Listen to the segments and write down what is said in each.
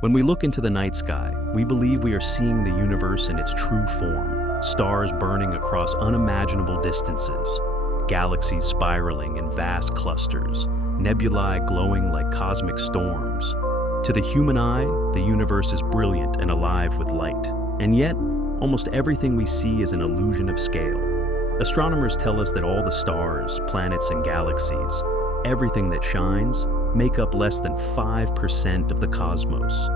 When we look into the night sky, we believe we are seeing the universe in its true form, stars burning across unimaginable distances, galaxies spiraling in vast clusters, nebulae glowing like cosmic storms. To the human eye, the universe is brilliant and alive with light, and yet, almost everything we see is an illusion of scale. Astronomers tell us that all the stars, planets, and galaxies, everything that shines, make up less than 5% of the cosmos.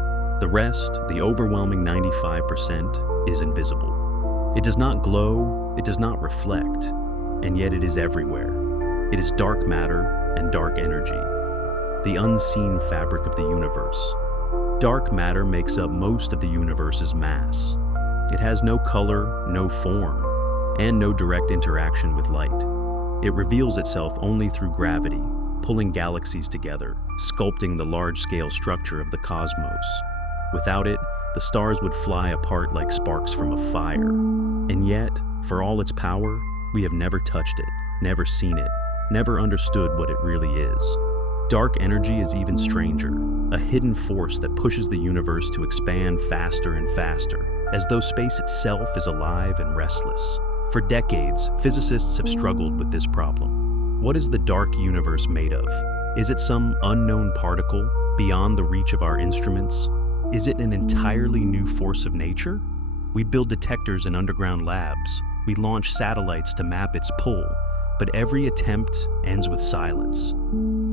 The rest, the overwhelming 95%, is invisible. It does not glow, it does not reflect, and yet it is everywhere. It is dark matter and dark energy, the unseen fabric of the universe. Dark matter makes up most of the universe's mass. It has no color, no form, and no direct interaction with light. It reveals itself only through gravity, pulling galaxies together, sculpting the large-scale structure of the cosmos. Without it, the stars would fly apart like sparks from a fire. And yet, for all its power, we have never touched it, never seen it, never understood what it really is. Dark energy is even stranger, a hidden force that pushes the universe to expand faster and faster, as though space itself is alive and restless. For decades, physicists have struggled with this problem. What is the dark universe made of? Is it some unknown particle beyond the reach of our instruments? Is it an entirely new force of nature? We build detectors in underground labs. We launch satellites to map its pull, but every attempt ends with silence.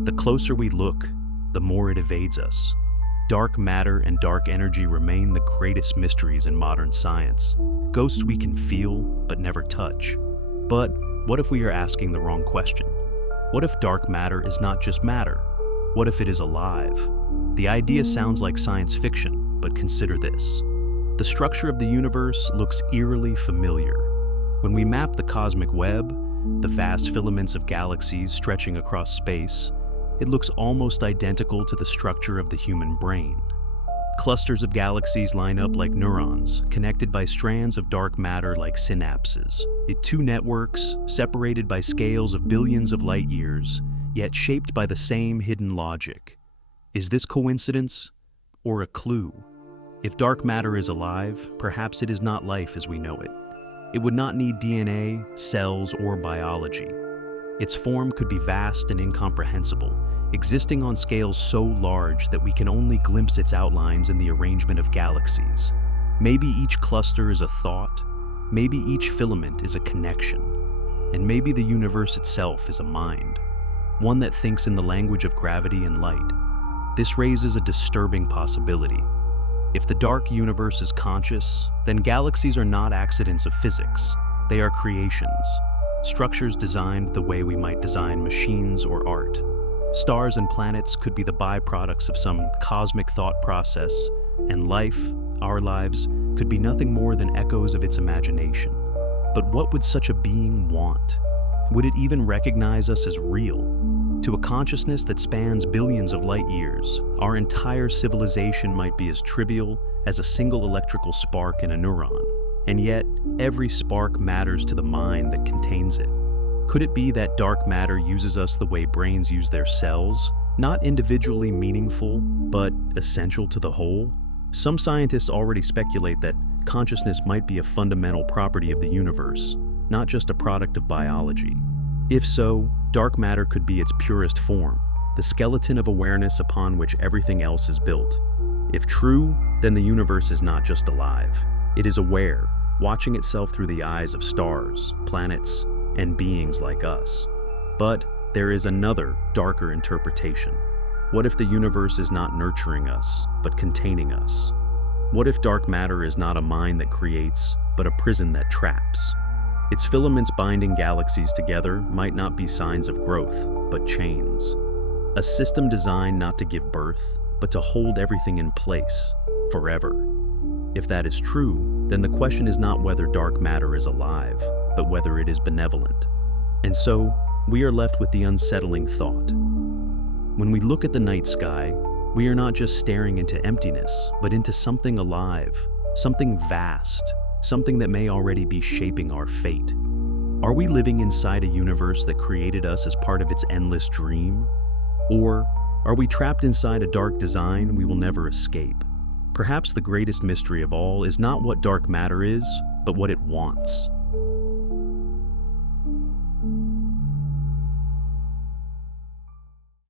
The closer we look, the more it evades us. Dark matter and dark energy remain the greatest mysteries in modern science. Ghosts we can feel, but never touch. But what if we are asking the wrong question? What if dark matter is not just matter? What if it is alive? The idea sounds like science fiction, but consider this. The structure of the universe looks eerily familiar. When we map the cosmic web, the vast filaments of galaxies stretching across space, it looks almost identical to the structure of the human brain. Clusters of galaxies line up like neurons, connected by strands of dark matter like synapses. Two networks, separated by scales of billions of light years, yet shaped by the same hidden logic. Is this coincidence or a clue? If dark matter is alive, perhaps it is not life as we know it. It would not need DNA, cells, or biology. Its form could be vast and incomprehensible, existing on scales so large that we can only glimpse its outlines in the arrangement of galaxies. Maybe each cluster is a thought, maybe each filament is a connection, and maybe the universe itself is a mind, one that thinks in the language of gravity and light. This raises a disturbing possibility. If the dark universe is conscious, then galaxies are not accidents of physics. They are creations, structures designed the way we might design machines or art. Stars and planets could be the byproducts of some cosmic thought process, and life, our lives, could be nothing more than echoes of its imagination. But what would such a being want? Would it even recognize us as real? To a consciousness that spans billions of light years, our entire civilization might be as trivial as a single electrical spark in a neuron. And yet, every spark matters to the mind that contains it. Could it be that dark matter uses us the way brains use their cells, not individually meaningful, but essential to the whole? Some scientists already speculate that consciousness might be a fundamental property of the universe, not just a product of biology. If so, dark matter could be its purest form, the skeleton of awareness upon which everything else is built. If true, then the universe is not just alive. It is aware, watching itself through the eyes of stars, planets, and beings like us. But there is another, darker interpretation. What if the universe is not nurturing us, but containing us? What if dark matter is not a mind that creates, but a prison that traps? Its filaments binding galaxies together might not be signs of growth, but chains. A system designed not to give birth, but to hold everything in place, forever. If that is true, then the question is not whether dark matter is alive, but whether it is benevolent. And so, we are left with the unsettling thought. When we look at the night sky, we are not just staring into emptiness, but into something alive, something vast, something that may already be shaping our fate. Are we living inside a universe that created us as part of its endless dream? Or are we trapped inside a dark design we will never escape? Perhaps the greatest mystery of all is not what dark matter is, but what it wants.